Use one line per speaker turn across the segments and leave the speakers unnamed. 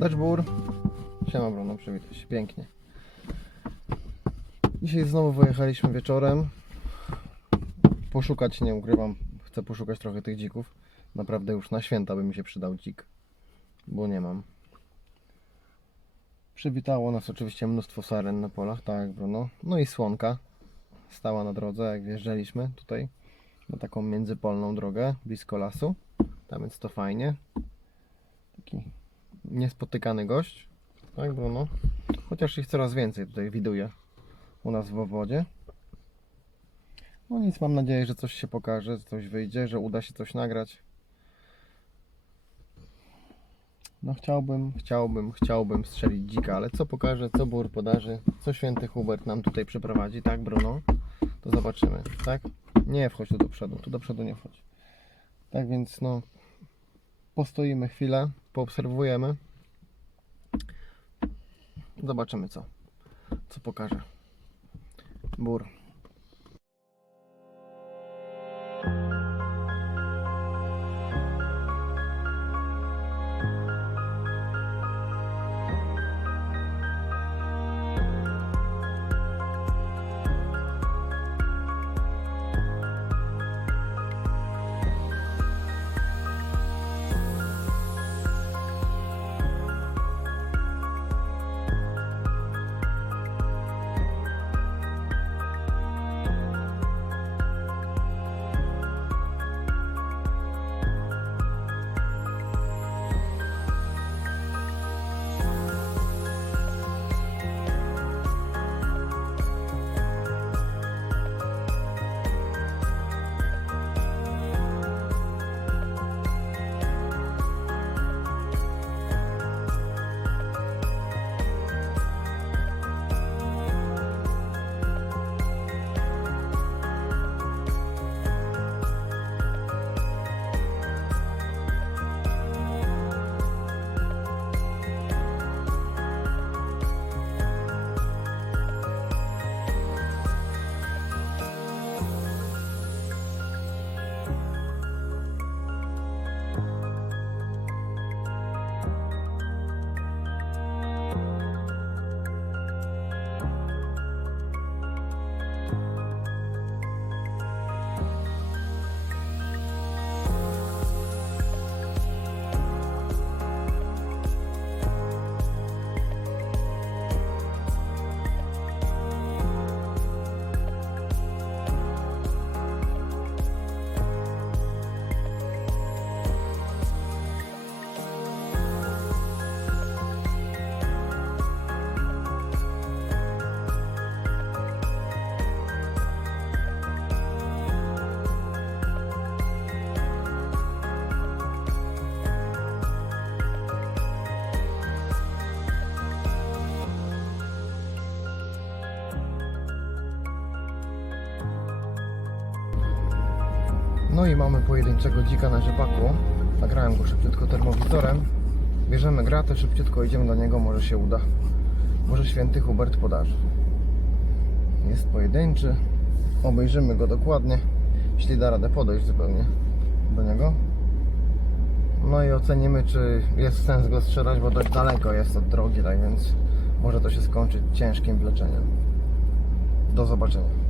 Dashboard. Siema Bruno, przywitaj się pięknie. Dzisiaj znowu wyjechaliśmy wieczorem. Poszukać, nie ukrywam, chcę poszukać trochę tych dzików. Naprawdę już na święta by mi się przydał dzik, bo nie mam. Przywitało nas oczywiście mnóstwo saren na polach, tak Bruno. No i słonka stała na drodze, jak wjeżdżaliśmy tutaj na taką międzypolną drogę, blisko lasu. Tam więc to fajnie. Niespotykany gość, tak Bruno? Chociaż ich coraz więcej tutaj widuję u nas w obwodzie. No nic, mam nadzieję, że coś się pokaże, że coś wyjdzie, że uda się coś nagrać. No chciałbym, chciałbym, chciałbym strzelić dzika, ale co pokaże, co bór podarzy, co święty Hubert nam tutaj przeprowadzi, tak Bruno? To zobaczymy, tak? Nie wchodź tu do przodu, tu do przodu nie wchodź. Tak więc no, postoimy chwilę, poobserwujemy. Zobaczymy co, co pokaże. Bór. No i mamy pojedynczego dzika na rzepaku. Nagrałem go szybciutko termowizorem. Bierzemy gratę, szybciutko idziemy do niego, może się uda. Może święty Hubert podarzy. Jest pojedynczy. Obejrzymy go dokładnie, jeśli da radę podejść zupełnie do niego. No i ocenimy, czy jest sens go strzelać, bo dość daleko jest od drogi, tak więc może to się skończyć ciężkim wleczeniem. Do zobaczenia.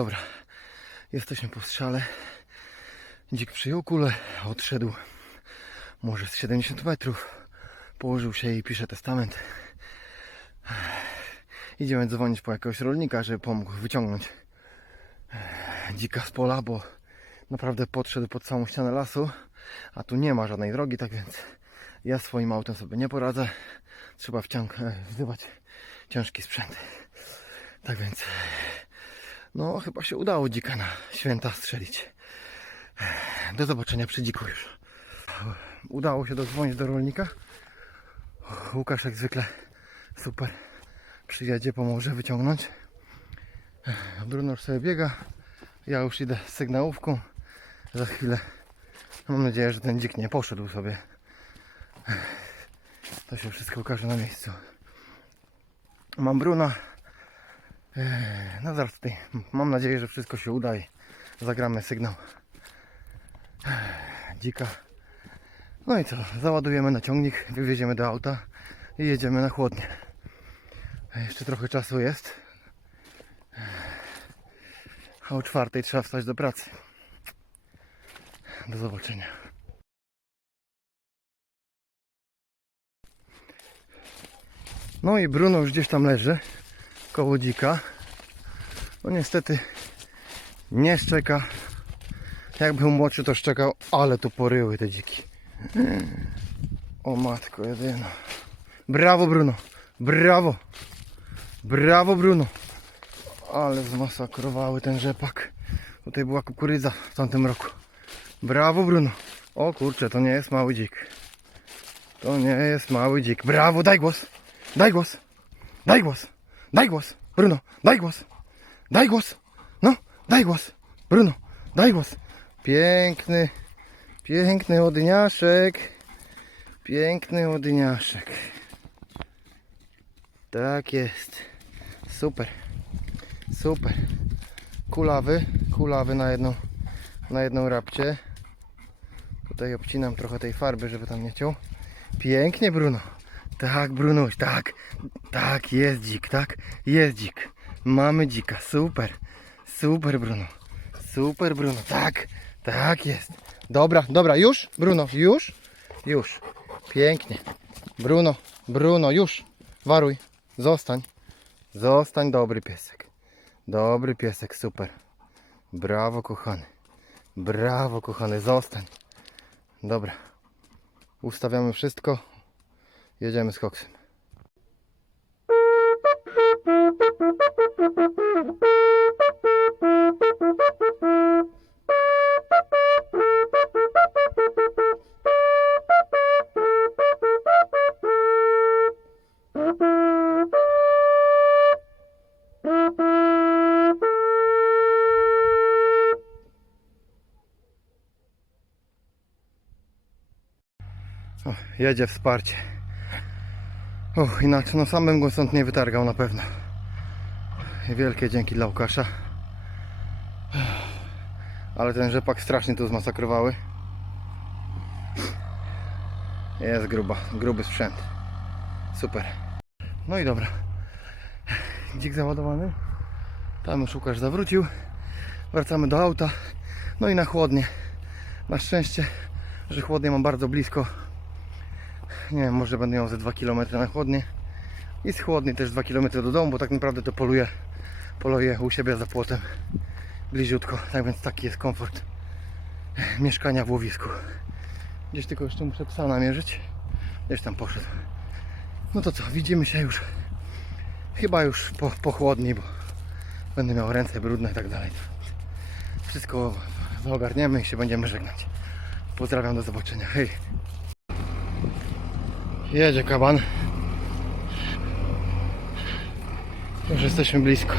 Dobra, jesteśmy po strzale. Dzik przyjął kulę, odszedł może z 70 metrów. Położył się i pisze testament. Idziemy dzwonić po jakiegoś rolnika, żeby pomógł wyciągnąć dzika z pola, bo naprawdę podszedł pod samą ścianę lasu, a tu nie ma żadnej drogi, tak więc ja swoim autem sobie nie poradzę. Trzeba wciąg- e, wzywać ciężki sprzęt. Tak więc no, chyba się udało dzika na święta strzelić. Do zobaczenia przy dziku już. Udało się dodzwonić do rolnika. Łukasz jak zwykle super przyjedzie, pomoże wyciągnąć. Bruno już sobie biega. Ja już idę z sygnałówką. Za chwilę. Mam nadzieję, że ten dzik nie poszedł sobie. To się wszystko okaże na miejscu. Mam Bruna. No zaraz tutaj mam nadzieję, że wszystko się uda i zagramy sygnał dzika. No i co, załadujemy na ciągnik, wywieziemy do auta i jedziemy na chłodnie. Jeszcze trochę czasu jest. A o czwartej trzeba wstać do pracy. Do zobaczenia. No i Bruno już gdzieś tam leży koło dzika. No niestety nie szczeka. Jak był młodszy to szczekał, ale tu poryły te dziki. O matko jedyna. Brawo Bruno. Brawo. Brawo Bruno. Ale zmasakrowały ten rzepak. Tutaj była kukurydza w tamtym roku. Brawo Bruno. O kurczę, to nie jest mały dzik. To nie jest mały dzik. Brawo, daj głos. Daj głos. Daj głos. Daj głos. Bruno, daj głos. Daj głos. No, daj głos. Bruno, Daj głos. Piękny, piękny łodyniaszek. Piękny łodyniaszek. Tak jest. Super. Super. Kulawy, kulawy na jedną, na jedną rapcie. Tutaj obcinam trochę tej farby, żeby tam nie ciął. Pięknie, Bruno. Tak, Brunuś, tak. Tak, jest dzik, tak? Jest dzik. Mamy dzika, super. Super, Bruno. Super, Bruno, tak. Tak jest. Dobra, dobra, już? Bruno, już? Już. Pięknie. Bruno, Bruno, już. Waruj. Zostań. Zostań, dobry piesek. Dobry piesek, super. Brawo, kochany. Brawo, kochany, zostań. Dobra. Ustawiamy wszystko. Jedziemy z koksem. O, jedzie wsparcie. O, inaczej, no sam bym go stąd nie wytargał na pewno. Wielkie dzięki dla Łukasza. Ale ten rzepak strasznie tu zmasakrowały. Jest gruba, gruby sprzęt. Super. No i dobra. Dzik załadowany. Tam już Łukasz zawrócił. Wracamy do auta. No i na chłodnie. Na szczęście, że chłodnie mam bardzo blisko. Nie wiem, może będę miał ze 2 km na chłodnie. I z chłodni też 2 km do domu, bo tak naprawdę to poluję, poluję u siebie za płotem. Bliziutko, tak więc taki jest komfort mieszkania w łowisku. Gdzieś tylko jeszcze muszę psa namierzyć. Gdzieś tam poszedł. No to co, widzimy się już. Chyba już po, po chłodni, bo będę miał ręce brudne i tak dalej. Wszystko ogarniemy i się będziemy żegnać. Pozdrawiam, do zobaczenia. Hej. Jedzie kaban. Już jesteśmy blisko.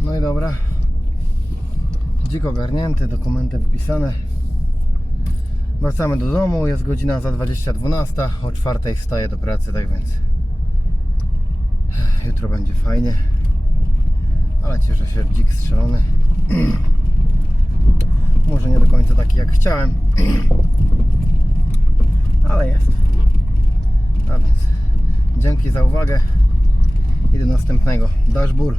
No i dobra. Dzik ogarnięty, dokumenty wypisane. Wracamy do domu, jest godzina za 20.12, o 4 wstaję do pracy, tak więc jutro będzie fajnie. Ale cieszę się, dzik strzelony. Może nie do końca taki jak chciałem, ale jest. A więc dzięki za uwagę i do następnego. Dashbur.